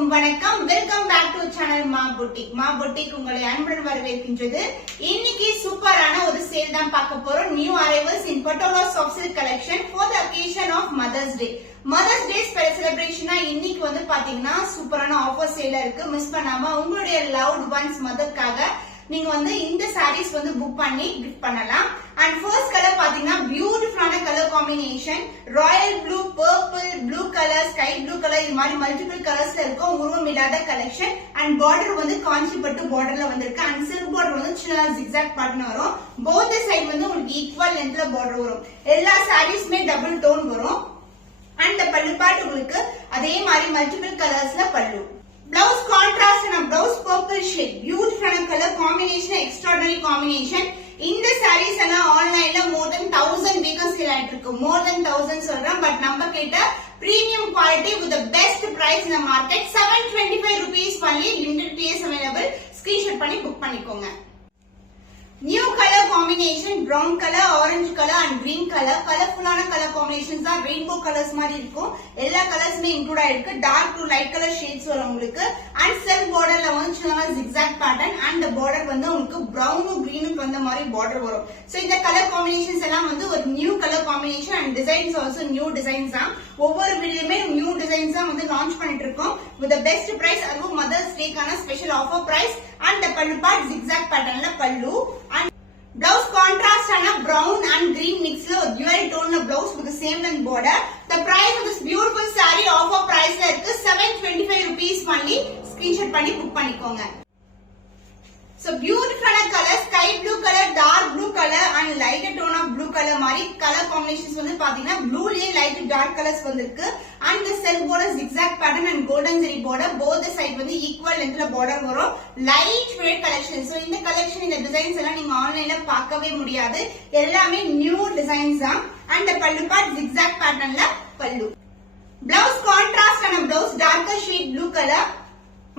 அனைவருக்கும் வணக்கம். Welcome back to channel மா புட்டிக். மா புட்டிக் உங்களை அன்புடன் வரவேற்கின்றது. இன்னைக்கு சூப்பரான ஒரு சேல் தான் பார்க்க போறோம். New arrivals in Patola soft silk collection for the occasion of mother's day. Mother's day செலிப்ரேஷனா இன்னைக்கு வந்து பாத்தீங்கன்னா சூப்பரான ஆஃபர் சேல இருக்கு. மிஸ் பண்ணாம உங்களுடைய லவ்ட் ஒன்ஸ் மதர்க்காக நீங்க வந்து இந்த சாரீஸ் வந்து புக் பண்ணி கிஃப்ட் பண்ணலாம். அண்ட் ஃபர்ஸ்ட் கலர் பாத்தீங்கன்னா பியூட்டிஃபுல்லான colour combination, Royal blue, purple, blue colour, sky blue colour, இது மாதிரி மல்டிபிள் கலர்ஸ்ல இருக்கும். உருவம் இல்லாத கலெக்ஷன். அண்ட் பார்டர் வந்து காஞ்சிபட்டு பார்டர்ல வந்திருக்கு. அண்ட் சில்க் பார்டர் வந்து சின்ன ஜிக்ஸாக் பேட்டர்ன் வரும். போத் சைடு வந்து உங்களுக்கு ஈக்குவல் லென்த்ல பார்டர் வரும். எல்லா சாரீஸ்மே டபுள் டோன் வரும். அண்ட் பல்லு பார்ட் உங்களுக்கு அதே மாதிரி மல்டிபிள் கலர்ஸ்ல பல்லு. Blouse contrast and a blouse purple shade. Beautiful color combination, extraordinary combination. இந்த sarees எல்லாம் ஆன்லைன்ல more than 1000 வீக்கஸ் சேல் ஆயிட்டு இருக்கு. more than 1000 சொல்றேன். பட் நம்ம கிட்ட premium quality with the best price in the market. 725 rupees only. Limited PS available. Screenshot பண்ணி book பண்ணிக்கோங்க. New color combination, brown color, orange color and green color. கலர்ஃபுல்லான colour combinations தான். Rainbow colours மாதிரி இருக்கும். எல்லா கலர்ஸ்மே இன்க்ளூட் ஆயிருக்கு. Dark to light colour shades வரும் உங்களுக்கு. அண்ட் செல்ஃப் பார்டர்ல வந்து சின்ன ஜிக்ஸாக் பேட்டர்ன். அண்ட் பார்டர் வந்து உங்களுக்கு பிரவுனும் கிரீனுக்கு வந்த மாதிரி பார்டர் வரும். சோ இந்த கலர் காம்பினேஷன்ஸ் எல்லாம் வந்து ஒரு new colour combination. And designs also new designs தான். ஒவ்வொரு வீடியோமே நியூ டிசைன்ஸ் தான் வந்து லான்ச் பண்ணிட்டு இருக்கோம். With the best price. அதுவும் மதர்ஸ் டேக்கான special offer price. And pallu part zigzag பேட்டர்ன்ல pallu. And blouse contrast and a brown and green mix la dual tone blouse with the same length border. The price of this beautiful saree offer price la irukku 725 rupees only. Screenshot பண்ணி book பண்ணிக்கோங்க. So beautiful color, sky blue color, dark blue color and light tone of blue color மாதிரி color combinations வந்து பாத்தீங்கன்னா blueலயே light dark colors வந்திருக்கு. And the self border zigzag pattern and golden zari border both the side வந்து equal lengthல border வரும். Light weight collection. So இந்த collection இந்த designs எல்லாம் நீங்க ஆன்லைன்ல பார்க்கவே முடியாது. எல்லாமே new designs தான். And the pallu part zigzag patternல pallu. Blouse contrast and a blouse darker shade blue color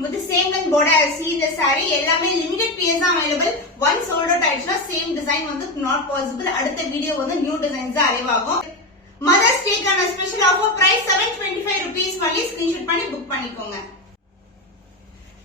with the same length border as see the saree. எல்லாமே limited piece available. One sold out ஆயிடுச்சுனா same design வந்து not possible. அடுத்த வீடியோ வந்து new designs arrive ஆகும். Mother's Day கான special offer price 725 rupees only. Screenshot பண்ணி book பண்ணிக்கோங்க.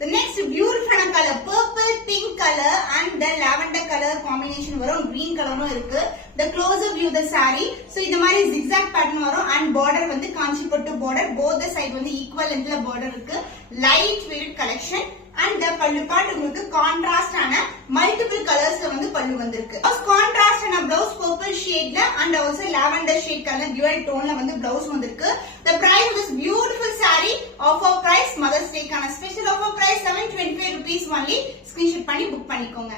The next beautiful color, purple, pink color and the lavender color combination வரும். green colorனும் இருக்கு. The closer view the saree. So இந்த மாதிரி zigzag pattern வரும். And border வந்து காஞ்சிபட்டு border. Both the side வந்து equal lengthல border இருக்கு. Light weight collection. And the pallu part உங்களுக்கு contrast ஆன multiple colors வந்து பல்லு வந்திருக்கு. Contrast ஆன blouse purple shade ல and also lavender shade color dual tone ல வந்து blouse வந்திருக்கு. The price of this beautiful saree offer price Mother's Day கான special offer price 725 rupees only. Screenshot பண்ணி book பண்ணிக்கோங்க.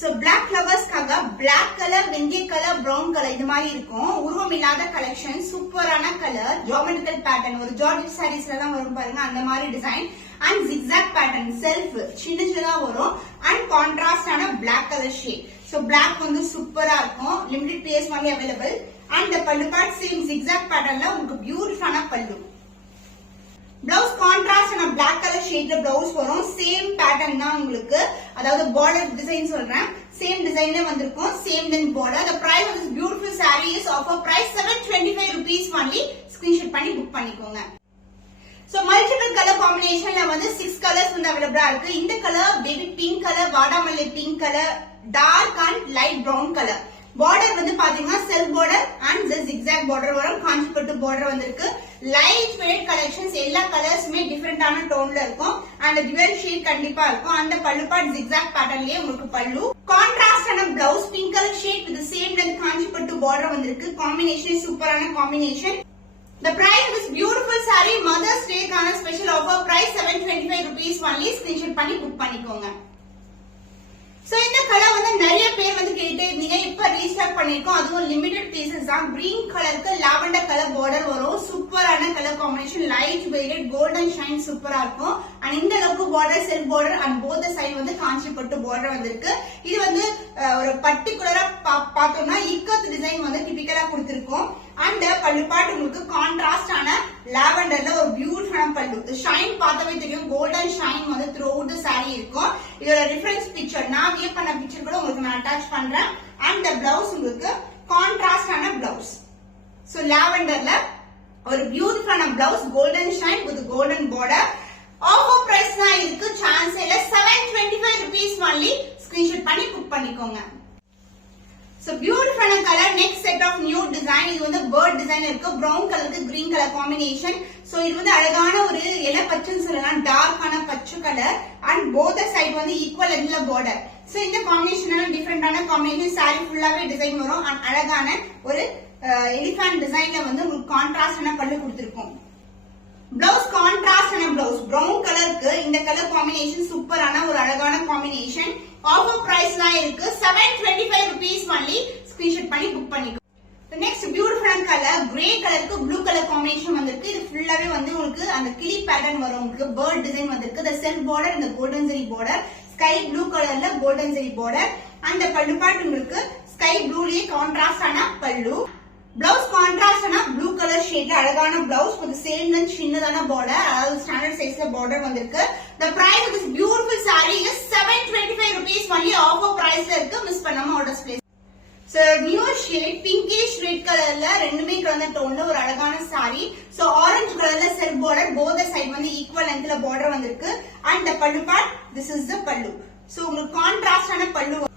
So black flowers காக black color, வெந்தய color, brown color இது மாதிரி இருக்கும். உருவம் இல்லாத collection, சூப்பரான color, geometrical pattern. ஒரு ஜார்ஜெட் sareesல தான் வரும் பாருங்க அந்த மாதிரி design. And zigzag pattern, self சின்ன சின்னதா வரும். And contrast ஆன black color shade. So black வந்து சூப்பரா இருக்கும். limited piece only available. And the pallu part same zigzag patternல உங்களுக்கு பியூட்டிஃபுல்லான பல்லு. Blouse contrast and a black color shade blouse வரும். Same pattern தான் உங்களுக்கு. அதாவது border design சொல்றேன். Same design வந்திருக்கும். Same length border. The price of this beautiful saree is offer price 725 rupees only. Screenshot பண்ணி book பண்ணிக்கோங்க. So multiple color combination ல வந்து 6 colors வந்து available இருக்கு. இந்த color baby pink color, வாடாமல்லி pink color, dark and light brown color. border வந்து பாத்தீங்கன்னா self border and the zigzag border வரும். காஞ்சிபட்டு border வந்திருக்கு. light weight collections எல்லா கலர்ஸ்மே டிஃபரெண்டான டோன்ல இருக்கும். and dual shade கண்டிப்பா இருக்கும். அந்த பல்லு part zigzag patternலயே உங்களுக்கு பல்லு. contrast ஆன blouse pink color shade with the same length காஞ்சிபட்டு border வந்திருக்கு. combination சூப்பரான combination. The price of this beautiful saree Mother's Day கான special offer price 725 rupees only. Screenshot பண்ணி book பண்ணிக்கோங்க. So இந்த கலர் வந்து நிறைய பேர் வந்து கேட்டே இருந்தீங்க. இப்ப ரீஸ்டாக் பண்ணிருக்கோம். அதுவும் லிமிடெட் பீசஸ் தான். green கலருக்கு lavender கலர் border வரும். சூப்பரான colour combination, light weighted, golden shine சூப்பரா இருக்கும். அண்ட் இந்த அளவுக்கு border self border and both the side வந்து காஞ்சிபட்டு border வந்திருக்கு. இது வந்து ஒரு பர்టిక్యులரா பார்த்தோம்னா இக்கத் டிசைன் வந்து டிபிக்கலா கொடுத்திருக்கோம். அண்ட் பல்லு பார்ட் உங்களுக்கு கான்ட்ராஸ்ட் ஆன லாவெண்டர்ல ஒரு பியூட்டிஃபுல்லான பல்லு. ஷைன் பார்த்தாவே தெரியும். கோல்டன் ஷைன் வந்து த்ரூ அவுட் தி saree இருக்கும். இதோட ரெஃபரன்ஸ் பிக்சர் நான் வியர் பண்ண பிக்சர் கூட உங்களுக்கு நான் அட்டாச் பண்றேன். அண்ட் தி பிளவுஸ் உங்களுக்கு கான்ட்ராஸ்ட் ஆன பிளவுஸ். சோ லாவெண்டர்ல ஒரு பியூட்டிஃபுல்லான blouse golden shine with golden border. Offer price தான் இருக்கு, சான்ஸ் இல்ல. 725 rupees only. ஸ்கிரீன்ஷாட் பண்ணி புக் பண்ணிக்கோங்க. So beautiful color. Next set of new design. இது வந்து bird design இருக்கு. brown கலருக்கு green color combination. So இது வந்து அழகான ஒரு இலை பச்சைன்னு சொல்லலாம், டார்க்கான பச்சை colour and both the side வந்து equal lengthல border. So இந்த காம்பினேஷன் டிஃபரெண்டான காம்பினேஷன். saree ஃபுல்லாவே டிசைன் வரும் and அழகான ஒரு எலிஃபண்ட் டிசைன்ல வந்து உங்களுக்கு கான்ட்ராஸ்டான பல்லு கொடுத்திருக்கோம். பிளவுஸ் கான்ட்ராஸ்டான பிளவுஸ் brown கலருக்கு இந்த கலர் காம்பினேஷன் சூப்பரான ஒரு அழகான காம்பினேஷன். ஆஃபர் பிரைஸ் தான் இருக்கு, 725 rupees only. ஸ்கிரீன்ஷாட் பண்ணி புக் பண்ணிக்கோ. நெக்ஸ்ட் பியூட்டிஃபுல்லான கலர் கிரே கலருக்கு ப்ளூ கலர் காம்பினேஷன் வந்திருக்கு. இது ஃபுல்லாவே வந்து உங்களுக்கு அந்த கிளி பேட்டர்ன் வரும், உங்களுக்கு பேர்ட் டிசைன் வந்திருக்கு. இந்த செல்ஃப் பார்டர், இந்த கோல்டன் ஜெரி பார்டர், ஸ்கை ப்ளூ கலர்ல கோல்டன் ஜெரி பார்டர். அந்த பல்லு பாட்டு உங்களுக்கு ஸ்கை ப்ளூலயே கான்ட்ராஸ்டான பல்லு. பிளவுஸ் கான்ட்ராஸ்டான ப்ளூ கலர் ஷேட்ல அழகான blouse with same length சின்னதான border, அதாவது ஸ்டாண்டர்ட் சைஸ்ல border வந்திருக்கு. The price of this beautiful saree is 725 rupees only. Offer பிரைஸ்ல இருக்கு, மிஸ் பண்ணாம orders place. So new shade pinkish red கலர்ல ரெண்டுமே கலந்த டோன்ல ஒரு அழகான saree. So orange கலர்ல self border, both the side வந்து ஈக்குவல் லென்த்ல border வந்திருக்கு. And the pallu part, this is the pallu. So உங்களுக்கு கான்ட்ராஸ்டான பல்லு.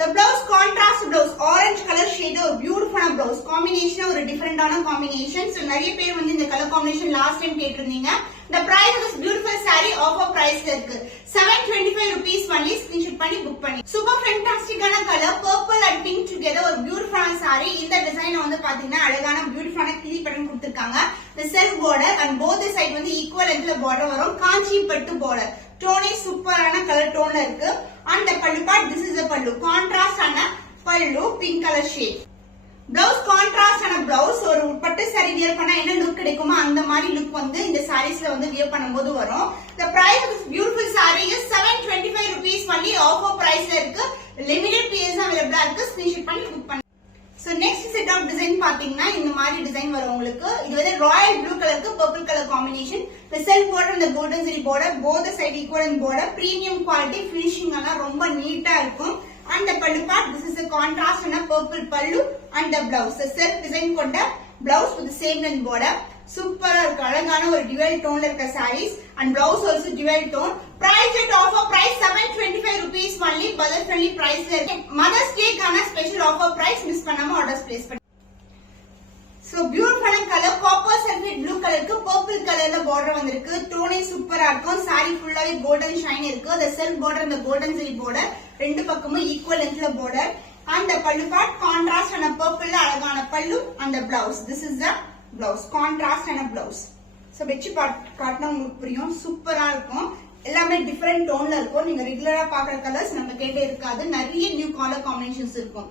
The blouse contrast blouse orange color shade, ஒரு பியூட்டிஃபுல்லான blouse combination, ஒரு டிஃபரெண்டான combination. So நிறைய பேர் வந்து இந்த கலர் காம்பினேஷன் லாஸ்ட் டைம் கேட்டிருந்தீங்க. The price of this beautiful saree offer priceல இருக்கு, 725 rupees only. ஸ்கிரீன்ஷாட் பண்ணி புக் பண்ணி. சூப்பர் ஃபேண்டாஸ்டிக்கான colour purple and pink together ஒரு பியூட்டிஃபுல்லான saree. இந்த டிசைன் வந்து பாத்தீங்கன்னா அழகான பியூட்டிஃபுல்லான கிளி பேட்டர்ன் கொடுத்திருக்காங்க. The self border and both the side வந்து ஈக்குவல் லென்த்ல border வரும். காஞ்சி பட்டு border. டோனே சூப்பரான கலர் டோன்ல இருக்கு. And the pallu part, this is the pallu. Contrast ஆன pallu, pink color shade. Blouse contrast ஆன blouse, ஒரு பட்டு saree wear பண்ணா என்ன லுக் கிடைக்குமோ அந்த மாதிரி லுக் வந்து இந்த sareesல வந்து wear பண்ணும்போது வரும். The price of this beautiful saree is 725 rupees only. Offer priceல இருக்கு, limited pieces available இருக்கு. ஸ்கிரீன்ஷாட் பண்ணி புக் பண்ணி. So next set of design பாத்தீங்கன்னா இந்த மாதிரி டிசைன் வரும் உங்களுக்கு. இது வந்து ராயல் ப்ளூ கலருக்கு purple colour combination. The self border and the golden zari border, both the side equal in border. Premium quality, finishing எல்லாம் ரொம்ப நீட்டா இருக்கும். And the pallu part, this is a contrast and a purple pallu and the blouse. The self design கொண்ட blouse with the same length border. சூப்பரா இருக்கு, அழகான ஒரு dual tone இருக்க sarees and blouse also dual tone. Price at offer price 725 rupees only. budget friendly price ல இருக்கு. Mother's Day கான special offer price, miss பண்ணாம ஆர்டர்ஸ் பிளேஸ் பண்ணி. So beautiful color copper sulphate blue கலருக்கு purple கலர்ல border வந்திருக்கு. டோனே சூப்பரா இருக்கும். saree ஃபுல்லாவே golden shine இருக்கு. the self border and the golden zari border ரெண்டு பக்கமும் equal lengthல border. and the pallu part contrast and purple ல அழகான பல்லு and the blouse, this is the blouse contrast and a blouse. So வெச்சி காட்டினா உங்களுக்கு புரியும், சூப்பரா இருக்கும். எல்லாமே டிஃபரெண்ட் டோன்ல இருக்கும். நீங்க ரெகுலரா பாக்குற கலர்ஸ் நம்ம கேட்டே இருக்காது, நிறைய நியூ கலர் காம்பினேஷன்ஸ் இருக்கும்.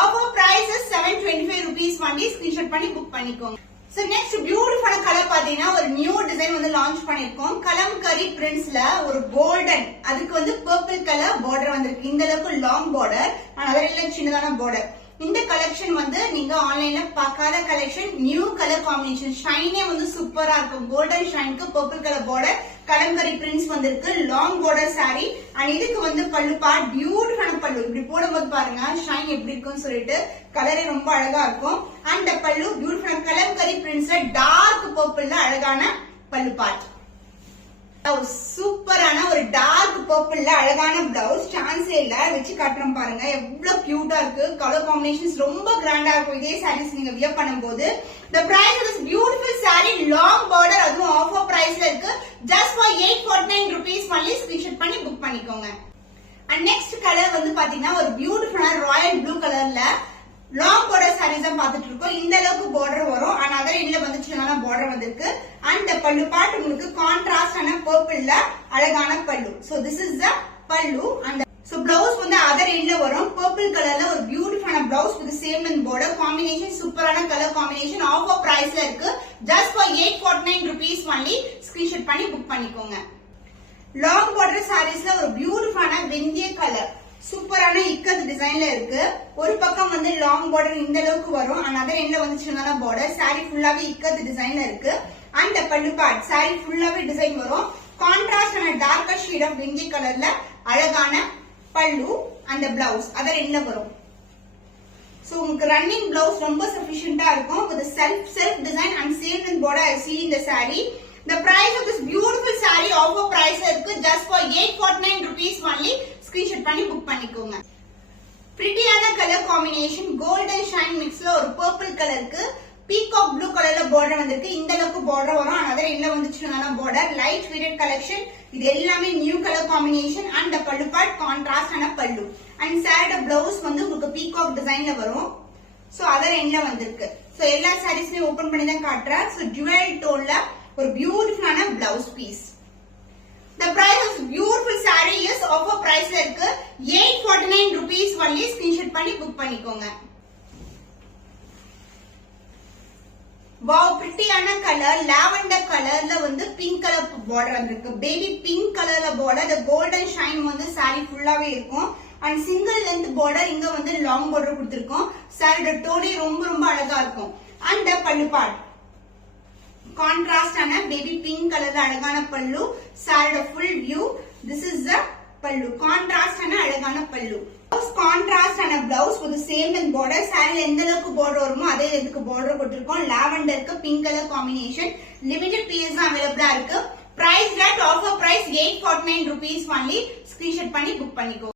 Offer price is 725 rupees only. Screenshot பண்ணி புக் பண்ணிக்கோங்க. So next beautiful color பாத்தீங்கன்னா ஒரு நியூ டிசைன் வந்து லான்ச் பண்ணிருக்கோம். கலம்கரி பிரிண்ட்ஸ்ல ஒரு கோல்டன், அதுக்கு வந்து பர்பிள் கலர் border வந்திருக்கு. இந்த அளவுக்கு லாங் border, அதெல்லாம் சின்னதான border. இந்த கலெக்ஷன் வந்து நீங்க ஆன்லைன்ல பார்க்காத கலெக்ஷன், நியூ கலர் காம்பினேஷன். ஷைனே வந்து சூப்பரா இருக்கும். கோல்டன் ஷைனுக்கு purple colour border, Kalamkari prints வந்திருக்கு. லாங் border saree and இதுக்கு வந்து பல்லு பார்ட் பியூட்டிஃபுல்லான பல்லு. இப்படி போடும்போது பாருங்க ஷைன் எப்படி இருக்குன்னு சொல்லிட்டு கலரே ரொம்ப அழகா இருக்கும். அந்த பல்லு பியூட்டிஃபுல்லான கலம்கரி பிரிண்ட்ஸ்ல டார்க் பர்பிள்ல அழகான பல்லு பார்ட். சூப்பரான ஒரு டார்க் பர்பிள்ல அழகான பிளவுஸ், சான்ஸே இல்ல. வச்சு காட்டுறோம் பாருங்க எவ்வளவு கியூட்டா இருக்கு. கலர் காம்பினேஷன்ஸ் ரொம்ப கிராண்டா இருக்கும் இதே சாரீஸ் நீங்க வியர் பண்ணும்போது. The price of this beautiful saree, long border, அதுவும் ஆஃபர் பிரைஸ்ல இருக்கு, just for 849 rupees only. Screenshot பண்ணி புக் பண்ணிக்கோங்க. And next கலர் வந்து பாத்தீங்கன்னா ஒரு பியூட்டிஃபுல்லான ராயல் ப்ளூ கலர்ல லாங் border sarees தான் பாத்துட்டு இருக்கோம். இந்த அளவுக்கு border வரும். and other endல வந்து சின்னதான border வந்திருக்கு. and the pallu part உங்களுக்கு contrast ஆன purpleல அழகான பல்லு. so this is the pallu. and so blouse வந்து other endல வரும். purple கலர்ல ஒரு பியூட்டிஃபுல்லான blouse with the same length border combination. சூப்பரான கலர் காம்பினேஷன். ஆஃபர் பிரைஸ்ல இருக்கு, just for 849 rupees only. Screenshot பண்ணி புக் பண்ணிக்கோங்க. லாங் border sareesல ஒரு பியூட்டிஃபுல்லான வெந்தய கலர் சூப்பரான இக்கத் டிசைன்ல இருக்கு. ஒரு பக்கம் வந்து லாங் border இந்த அளவுக்கு வரும். and other endல வந்து சின்னதான border. saree ஃபுல்லாவே இக்கத் டிசைன்ல இருக்கு. and the pallu part saree ஃபுல்லாவே டிசைன் வரும். கான்ட்ராஸ்ட் ஆன டார்க்கர் ஷேட் ஆஃப் வெந்தய கலர்ல அழகான பல்லு and the blouse other endல வரும். சோ உங்களுக்கு ரன்னிங் பிளவுஸ் ரொம்ப சஃபிஷியன்ட்டா இருக்கும். with self design and same in border I see in the saree. The price of this beautiful saree offer price இருக்கு just for 849 rupees only. screenshot பண்ணி book பண்ணிக்கோங்க. பிரிட்டியான colour combination golden shine மிக்ஸ்ல ஒரு purple கலருக்கு peacock blue கலர்ல border வந்திருக்கு. இந்த அளவுக்கு border வரும். அதர் இல்ல வந்துச்சுனா பார்டர் லைட் வெயிட்டட் கலெக்ஷன். இது எல்லாமே new colour combination and the pallu part contrast ஆன பல்லு அண்ட் சாரியோட பிளவுஸ் வந்து உங்களுக்கு பீகாக் டிசைன்ல வரும். சோ அதர் எண்ட்ல வந்திருக்கு. சோ எல்லா சாரீஸ்லயும் ஓபன் பண்ணி தான் காட்டுறேன். சோ டுவல் டோன்ல ஒரு பியூட்டிஃபுல்லான blouse piece. The price of beautiful saree is offer price ல இருக்கு 849 rupees only. screenshot பண்ணி book பண்ணிக்கோங்க. வாவ் பிரிட்டியான கலர் லாவெண்டர் கலர்ல வந்து பிங்க் கலர் பார்டர் வந்திருக்கு. பேபி பிங்க் கலர்ல பார்டர் the golden shine வந்து saree ஃபுல்லாவே இருக்கும். அண்ட் சிங்கிள் லென்த் பார்டர் இங்க வந்து லாங் பார்டர் கொடுத்திருக்கோம். சாரியோட டோனே ரொம்ப ரொம்ப அழகா இருக்கும். அண்ட் பல்லு பார்ட் கான்ட்ராஸ்ட் ஆன பேபி பிங்க் கலர்ல அழகான பல்லு. சாரியோட full view. This is the pallu. Contrast ஆன அழகான பல்லு. கான்ட்ராஸ்ட் ஆன blouse with same in border. சாரில எந்த அளவுக்கு பார்டர் வருமோ அதே இதுக்கு பார்டர் கொடுத்திருக்கோம். லாவெண்டருக்கு pink colour combination. Limited piece தான் அவைலபிளா இருக்கு. Price rate offer price 849 rupees only. screenshot பண்ணி புக் பண்ணிக்கோ.